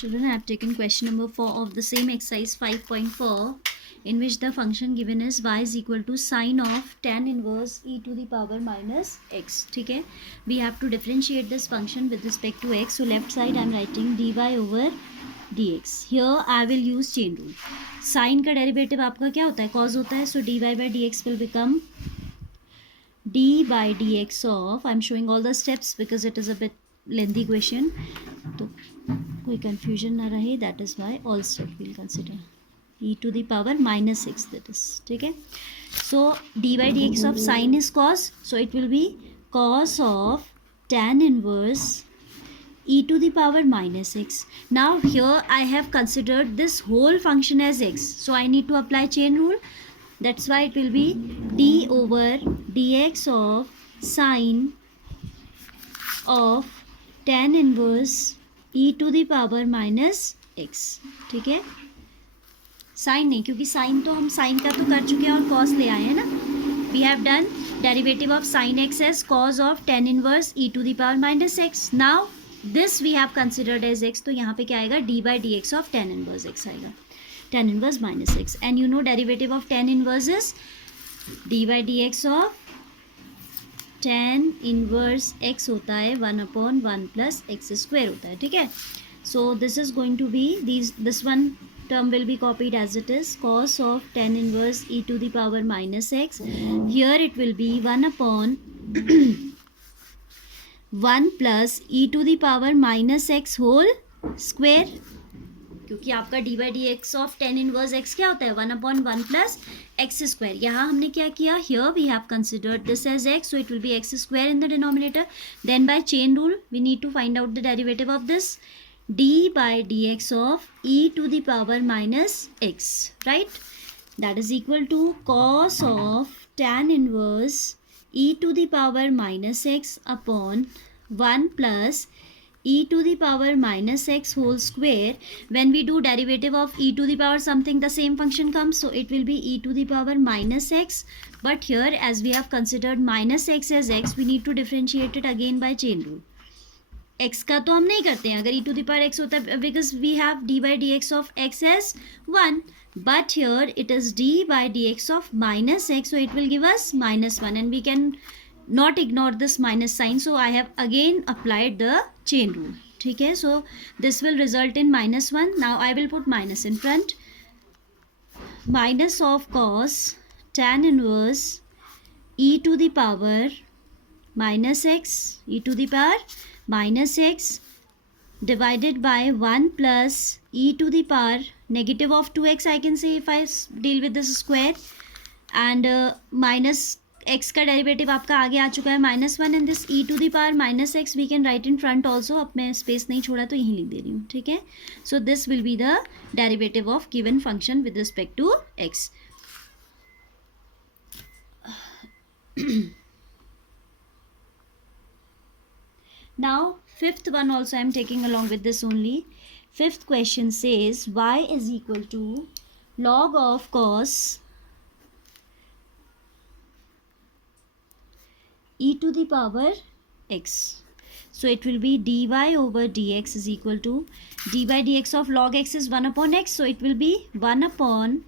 children, I have taken question number 4 of the same exercise 5.4, in which the function given is y is equal to sine of tan inverse e to the power minus x. ठीक है, we have to differentiate this function with respect to x. So left side I am writing dy over dx. Here I will use chain rule. Sine का derivative आपका क्या होता है? cos होता है. So dy by dx will become d by dx of, I am showing all the steps because it is a bit lengthy question, तो कोई confusion ना रहे, that is why all step we'll consider e to the power minus x, that is. ठीक है, so d by dx of sine is cos, so it will be cos of tan inverse e to the power minus x. Now here I have considered this whole function as x, so I need to apply chain rule. That's why it will be d over dx of sine of tan inverse e to the power minus x. ठीक है, sign नहीं, क्योंकि sign तो हम sign का तो कर चुके हैं और कॉस ले आए हैं ना. We have done derivative of sine x as cos of tan inverse e to the power minus x. Now this we have considered as x, तो यहाँ पे क्या आएगा? D by d x of tan inverse x आएगा, tan inverse minus x. And you know derivative of tan inverse is d by d x of tan inverse x होता है 1/1 plus x square होता है. ठीक है, so this is going to be this one term will be copied as it is, cos of tan inverse e to the power minus x. Here it will be 1/1 plus e to the power minus x whole square, क्योंकि आपका D by d x of tan inverse x क्या होता है? 1/1 plus x square. यहाँ हमने क्या किया? Here we have considered this as x, so it will be x square in the denominator. Then by chain rule we need to find out the derivative of this, d by dx of e to the power minus x, right? That is equal to cos of tan inverse e to the power minus x upon 1 plus e to the power minus x whole square. When we do derivative of e to the power something, the same function comes, so it will be e to the power minus x. But here as we have considered minus x as x, we need to differentiate it again by chain rule. x का तो हम नहीं करते हैं अगर e to the power x होता है, because we have d by dx of x as 1, but here it is d by dx of minus x, so it will give us -1, and we can not ignore this minus sign, so I have again applied the chain rule. ठीक है, so this will result in -1. Now I will put minus in front. Minus of cos tan inverse e to the power minus x, e to the power minus x divided by 1 plus e to the power negative of 2x, I can say if I deal with this square, and minus x का derivative आपका आगे आ चुका है -1, and this e to the power minus x we can write in front also. अब मैं space नहीं छोड़ा तो यहीं लिख दे रही हूँ. ठीक है, so this will be the derivative of given function with respect to x. Now fifth one also I am taking along with this only. Fifth question says y is equal to log of cos e to the power x. So it will be dy over dx is equal to d by dx of log x is 1/x, so it will be 1/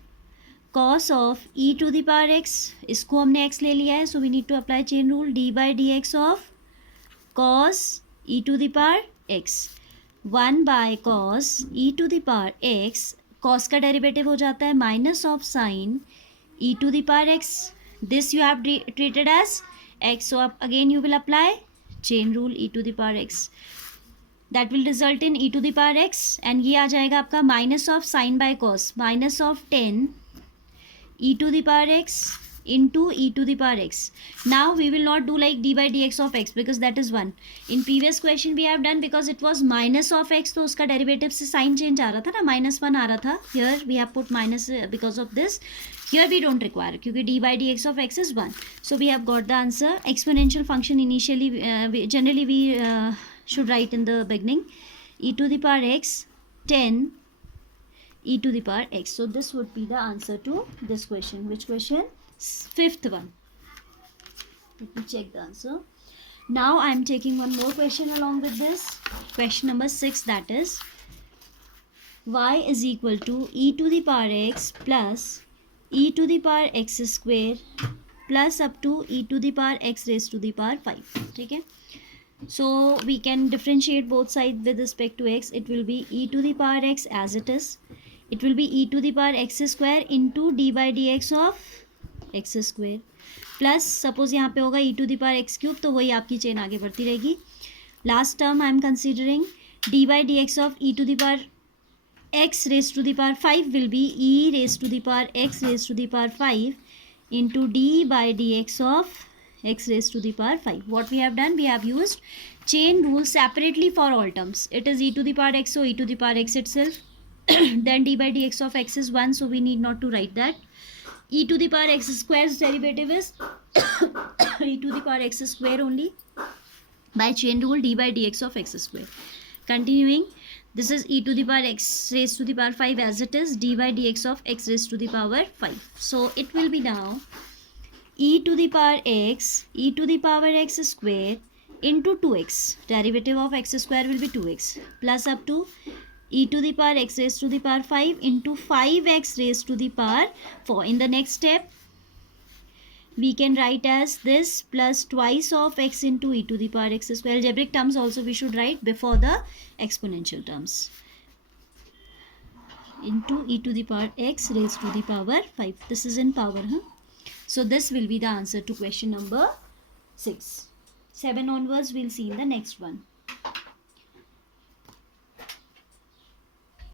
cos of e to the power x. इसको हमने x ले लिया है, so we need to apply chain rule. d by dx of cos e to the power x, 1 by cos e to the power x, cos का derivative हो जाता है minus of sine e to the power x. This you have treated as x, so अब again you will apply chain rule e to the power x. That will result in e to the power x, and ये आ जाएगा आपका minus of sine by cos, minus of 10 e to the power x into e to the power x. Now we will not do like d by dx of x because that is 1. In previous question we have done because it was minus of x, तो उसका derivative से sign change आ रहा था ना, -1 आ रहा था. Here we have put minus because of this. Here we don't require, क्योंकि d by dx of x is 1. So we have got the answer. Exponential function initially generally we should write in the beginning e to the power x 10 e to the power x. So this would be the answer to this question. Which question? Fifth one. Let me check the answer. Now I am taking one more question along with this. Question number 6, that is y is equal to e to the power x plus e to the power x square plus up to e to the power x raised to the power 5. ठीक है, so we can differentiate both sides with respect to x. It will be e to the power x as it is. It will be e to the power x square into d by dx of x square plus suppose यहाँ पे होगा e to the power x cube, तो वही आपकी chain आगे बढ़ती रहेगी. Last term I am considering d by d x of e to the power x raised to the power 5 will be e raised to the power x raised to the power 5 into d by dx of x raised to the power 5. What we have done, we have used chain rule separately for all terms. It is e to the power x, so e to the power x itself. Then d by dx of x is 1, so we need not to write that. E to the power x square's derivative is e to the power x square only by chain rule d by dx of x square. Continuing, this is e to the power x raised to the power 5 as it is, d by dx of x raised to the power 5. So it will be now e to the power x square into 2x. Derivative of x square will be 2x plus up to e to the power x raised to the power 5 into 5x raised to the power 4. In the next step, we can write as this plus twice of x into e to the power x square. Algebraic terms also we should write before the exponential terms. Into e to the power x raised to the power 5. This is in power, huh? So this will be the answer to question number 6. 7 onwards we'll see in the next one.